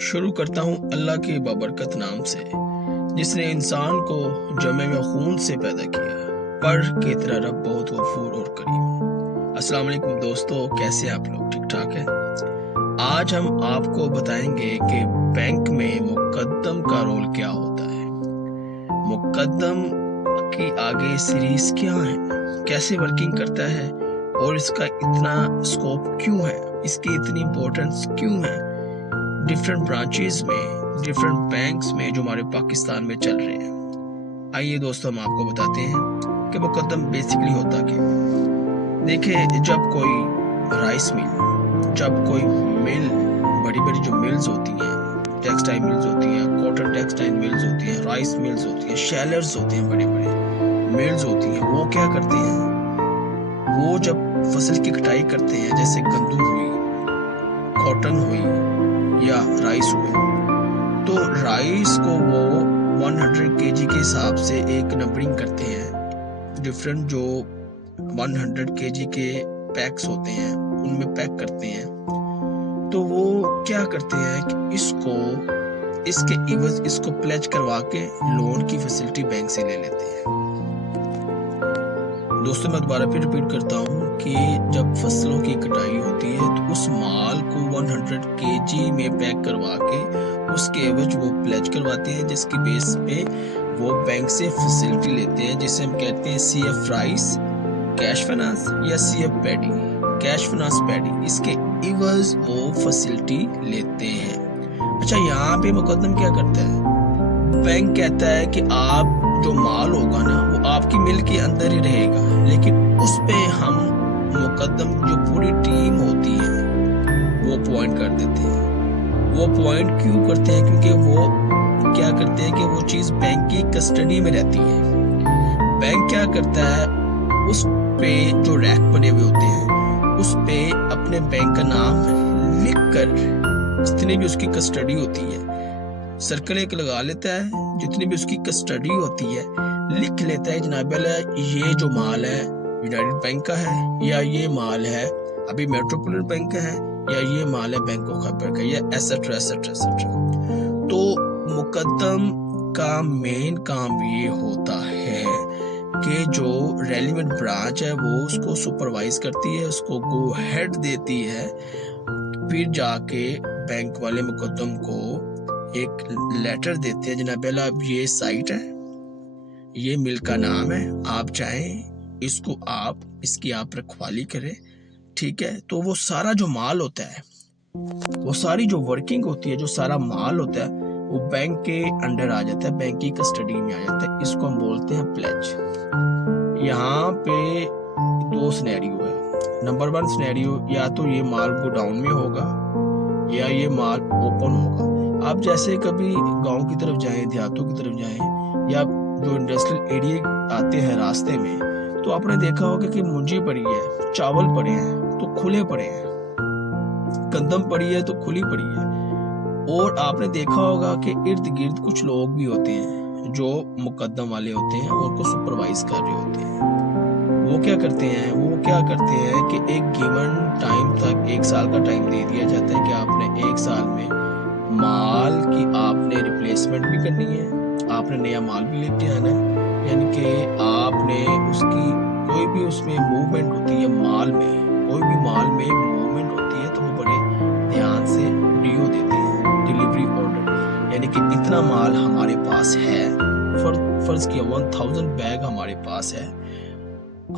شروع کرتا ہوں اللہ کے بابرکت نام سے، جس نے انسان کو جمع میں خون سے پیدا کیا، پڑھ کے تیرا رب بہت غفور اور کریم۔ السلام علیکم دوستو، کیسے آپ لوگ؟ ٹھیک ٹھاک ہے؟ آج ہم آپ کو بتائیں گے کہ بینک میں مقدم کا رول کیا ہوتا ہے، مقدم کی آگے سیریز کیا ہے، کیسے ورکنگ کرتا ہے اور اس کا اتنا سکوپ کیوں ہے، اس کی اتنی امپورٹنس کیوں ہے ڈیفرنٹ برانچز میں، ڈیفرنٹ بینکس میں جو ہمارے پاکستان میں چل رہے ہیں۔ آئیے دوستو ہم آپ کو بتاتے ہیں کہ مقدم بیسکلی ہوتا کیا۔ دیکھیں، جب کوئی رائس مل، جب کوئی مل، بڑی بڑی جو ملز ہوتی ہیں، ٹیکسٹائل ملز ہوتی ہیں، کاٹن ٹیکسٹائل ملز ہوتی ہیں، رائس ملز ہوتی ہیں، شیلرز ہوتے ہیں، بڑے بڑے ملز ہوتی ہیں، وہ کیا کرتے ہیں؟ وہ جب فصل کی کٹائی کرتے ہیں، جیسے گندم ہوئی، کاٹن ہوئی یا رائس ہوئے، تو رائس کو وہ 100 kg کے حساب سے ایک نمبرنگ کرتے ہیں، ڈیفرنٹ جو 100 kg کے پیکس ہوتے ہیں ان میں پیک کرتے ہیں۔ تو وہ کیا کرتے ہیں کہ اس کے عوض اس کو پلیج کروا کے لون کی فیسلٹی بینک سے لے لیتے ہیں۔ دوستوں میں دوبارہ پھر ریپیٹ کرتا ہوں کہ جب فصلوں کی کٹائی ہوتی ہے تو اس مال کو 100 kg میں پیک کروا کے اس کے عوض وہ پلیج کرواتے ہیں، جس کی بیس پہ وہ بینک سے فیسلٹی لیتے ہیں، جسے ہم کہتے ہیں C F rice cash finance یا C F paddy cash finance paddy, اس کے عوض وہ فیسلٹی لیتے ہیں۔ اچھا، یہاں پہ مقدم کیا کرتا ہے؟ بینک کہتا ہے کہ آپ جو مال ہوگا نا وہ آپ کی مل کے اندر ہی رہے گا، لیکن اس پہ ہم مقدم جو پوری ٹیم ہوتی ہے وہ پوائنٹ کر دیتے ہیں۔ وہ پوائنٹ کیوں کرتے ہیں؟ کیونکہ وہ کیا کرتے ہیں کہ وہ چیز بینک کی کسٹڈی میں رہتی ہے۔ بینک کیا کرتا ہے، اس پہ جو ریک بنے ہوئے ہوتے ہیں اس پہ اپنے بینک کا نام لکھ کر جتنی بھی اس کی کسٹڈی ہوتی ہے سرکل ایک لگا لیتا ہے، جتنی بھی اس کی کسٹڈی ہوتی ہے لکھ لیتا ہے، جناب اللہ یہ جو مال ہے یونائٹڈ بینک کا ہے، یا یہ مال ہے ابھی میٹروپولٹن بینک کا ہے، یا یہ مال ہے بینک آف خیبر کا، یا ایسٹرا ایسٹرا ایسٹرا۔ تو مقدم کا مین کام یہ ہوتا ہے کہ جو ریلیونٹ برانچ ہے وہ اس کو سپروائز کرتی ہے، اس کو گو ہیڈ دیتی ہے، پھر جا کے بینک والے مقدم کو ایک لیٹر دیتے ہیں، جناب اللہ اب یہ سائٹ ہے، یہ مل کا نام ہے، آپ چاہیں اس کی آپ رکھوالی کریں، ٹھیک ہے؟ تو وہ سارا جو مال ہوتا ہے، وہ ساری جو ورکنگ ہوتی ہے، جو سارا مال ہوتا ہے وہ بینک کے انڈر آ جاتا ہے، بینک کی کسٹڈی میں آ جاتا ہے۔ اس کو ہم بولتے ہیں پلیج۔ یہاں پہ دو سینیریو ہے۔ نمبر 1 سینیریو، یا تو یہ مال گو ڈاؤن میں ہوگا یا یہ مال اوپن ہوگا۔ آپ جیسے کبھی گاؤں کی طرف جائیں، دیہاتوں کی طرف جائیں، یا جو انڈسٹریل ایریا آتے ہیں راستے میں، تو آپ نے دیکھا ہوگا کہ منجی پڑی ہے، چاول پڑے ہیں تو کھلے پڑے ہیں، گندم پڑی ہے تو کھلی پڑی ہے، اور آپ نے دیکھا ہوگا کہ ارد گرد کچھ لوگ بھی ہوتے ہیں جو مقدم والے ہوتے ہیں اور کو سپروائز کر رہے ہوتے ہیں۔ وہ کیا کرتے ہیں کہ ایک گیون ٹائم تک 1 سال کا ٹائم دے دیا جاتا ہے کہ آپ نے 1 سال میں مال کی آپ نے ریپلیسمنٹ بھی کرنی ہے، آپ نے نیا مال بھی لیتے آنا ہے، یعنی کہ آپ نے اس کی کوئی بھی اس میں موومنٹ ہوتی ہے، مال میں کوئی بھی مال میں موومنٹ ہوتی ہے تو وہ بڑے دھیان سے ڈیو دیتے ہیں، ڈیلیوری آرڈر، یعنی کہ اتنا مال ہمارے پاس ہے، فرض کیا 1000 بیگ ہمارے پاس ہے۔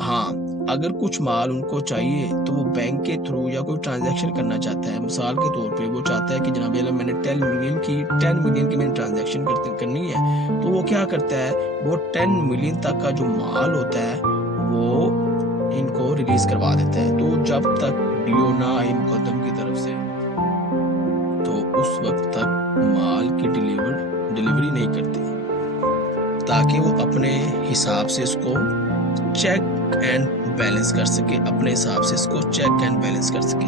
ہاں، اگر کچھ مال ان کو چاہیے تو وہ بینک کے تھرو یا کوئی ٹرانزیکشن کرنا چاہتا ہے، مثال کے طور پہ وہ چاہتا ہے کہ جناب اللہ میں نے 10 ملین کی میں نے ٹرانزیکشن کرنی ہے، تو وہ کیا کرتا ہے، وہ 10 ملین تک کا جو مال ہوتا ہے وہ ان کو ریلیز کروا دیتا ہے۔ تو جب تک ڈیو نہ آئی مقدم کی طرف سے تو اس وقت تک مال کی ڈیلیوری نہیں کرتے، تاکہ وہ اپنے حساب سے اس کو چیک اینڈ بیلنس کر سکے، اپنے حساب سے اس کو چیک اینڈ بیلنس کر سکے۔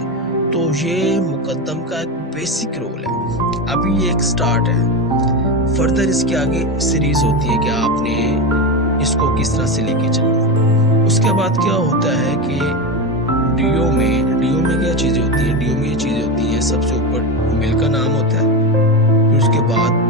تو یہ مقدم کا ایک بیسک رول ہے۔ ابھی یہ ایک سٹارٹ ہے، فردر اس کے آگے سیریز ہوتی ہے کہ آپ نے اس کو کس طرح سے لے کے چلنا۔ اس کے بعد کیا ہوتا ہے کہ ڈیو میں کیا چیزیں ہوتی ہیں، ڈیو میں یہ چیزیں ہوتی ہیں، سب سے اوپر مل کا نام ہوتا ہے، اس کے بعد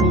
2,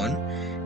1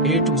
A to Z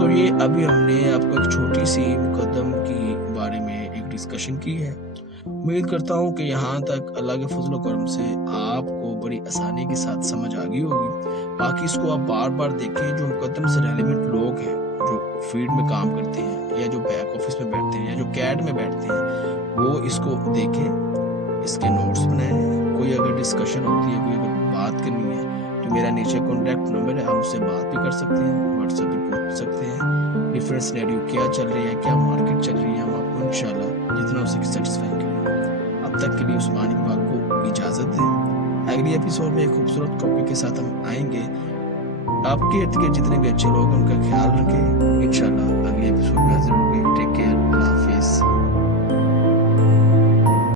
تو یہ ابھی ہم نے آپ کو ایک چھوٹی سی مقدم کی بارے میں ایک ڈسکشن کی ہے. امید کرتا ہوں کہ یہاں تک اللہ کے فضل و کرم سے آپ کو بڑی آسانی کے ساتھ سمجھ آ گئی ہوگی. باقی اس کو آپ بار بار دیکھیں. جو مقدم سے ریلیونٹ لوگ ہیں جو فیلڈ میں کام کرتے ہیں یا جو بیک آفس میں بیٹھتے ہیں یا جو کیڈ میں بیٹھتے ہیں وہ اس کو دیکھیں, اس کے نوٹس بنائیں. کوئی اگر ڈسکشن ہوتی ہے, کوئی اگر بات کرنی ہے تو میرا نیچے کانٹیکٹ نمبر ہے, آپ اس سے بات بھی کر سکتے ہیں, واٹس ایپ بھی پوچھ سکتے ہیں. ڈفرینٹ سینیریو کیا چل رہی ہے, کیا مارکیٹ چل رہی ہے, ہم آپ کو انشاءاللہ جتنا ہو سکے سیٹسفائی کریں. اب تک کے لیے عثمان اقبال کو اجازت دیں. اگلی ایپیسوڈ میں ایک خوبصورت ٹاپک کے ساتھ ہم آئیں گے. آپ کے ارد گرد جتنے بھی اچھے لوگ ہیں ان کا خیال رکھیں. انشاءاللہ اگلی ایپیسوڈ میں حاضر ہوں گے. ٹیک کیئر, اللہ حافظ.